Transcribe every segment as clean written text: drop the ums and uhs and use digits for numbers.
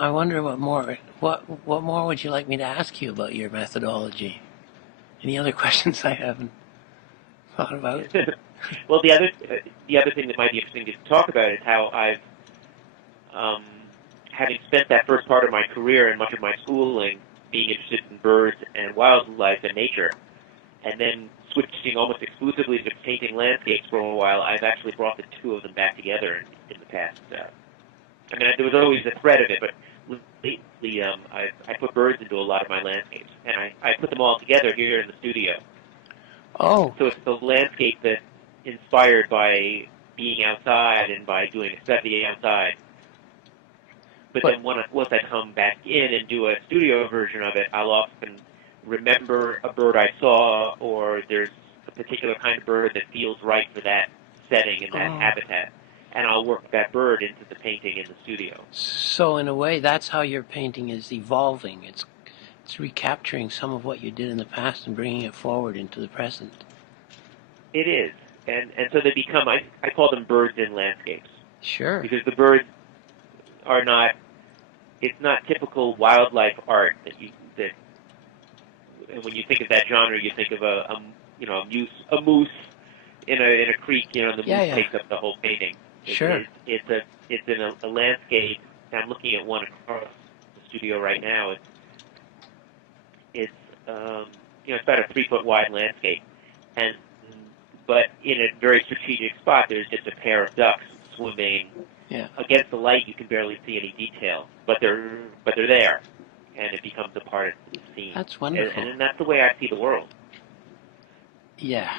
I wonder what more would you like me to ask you about your methodology? Any other questions I haven't thought about? Well, the other thing that might be interesting to talk about is how I've, having spent that first part of my career and much of my schooling being interested in birds and wildlife and nature, and then switching almost exclusively to painting landscapes for a while, I've actually brought the two of them back together in the past. I mean, there was always a thread of it, but lately I put birds into a lot of my landscapes, and I put them all together here in the studio. Oh, So it's the landscape that's inspired by being outside and by doing a study outside. But then once I come back in and do a studio version of it, I'll often remember a bird I saw, or there's a particular kind of bird that feels right for that setting and that habitat, and I'll work that bird into the painting in the studio. so in a way, that's how your painting is evolving. It's recapturing some of what you did in the past and bringing it forward into the present. It is, and so they become, I call them birds in landscapes. Sure. Because the birds are not, it's not typical wildlife art that when you think of that genre, you think of a moose in a creek, and the moose takes up the whole painting. Sure. It's in a landscape. I'm looking at one across the studio right now. It's it's about a 3-foot wide landscape, but in a very strategic spot, there's just a pair of ducks swimming. Yeah. Against the light, you can barely see any detail, but they're there, and it becomes a part of the scene. That's wonderful. And that's the way I see the world. Yeah.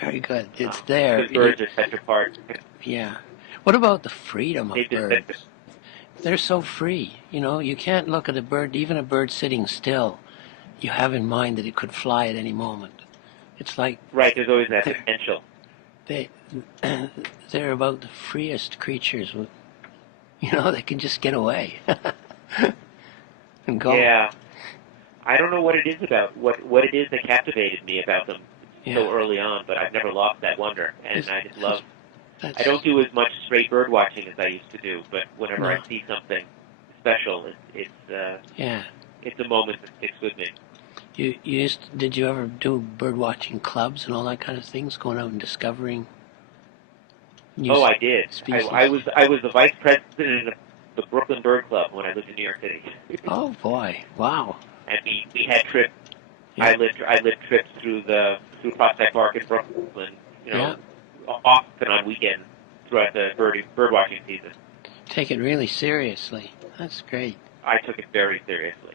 Very good. It's there. The birds are such a part. Yeah. What about the freedom of birds? They're so free. You can't look at a bird, even a bird sitting still. You have in mind that it could fly at any moment. It's like... Right, there's always that potential. They're about the freest creatures. They can just get away and go. Yeah. I don't know what it is about, what it is that captivated me about them so early on, but I've never lost that wonder, and I just love... I don't do as much straight bird watching as I used to do, but whenever I see something special, it's a moment that sticks with me. Did you ever do bird watching clubs and all that kind of things, going out and discovering new I did. species? I was the vice president of the Brooklyn Bird Club when I lived in New York City. Oh boy! Wow. And we had trips. Yeah. I lived trips through Prospect Park in Brooklyn. Often on weekends throughout the bird watching season. Take it really seriously. That's great. I took it very seriously.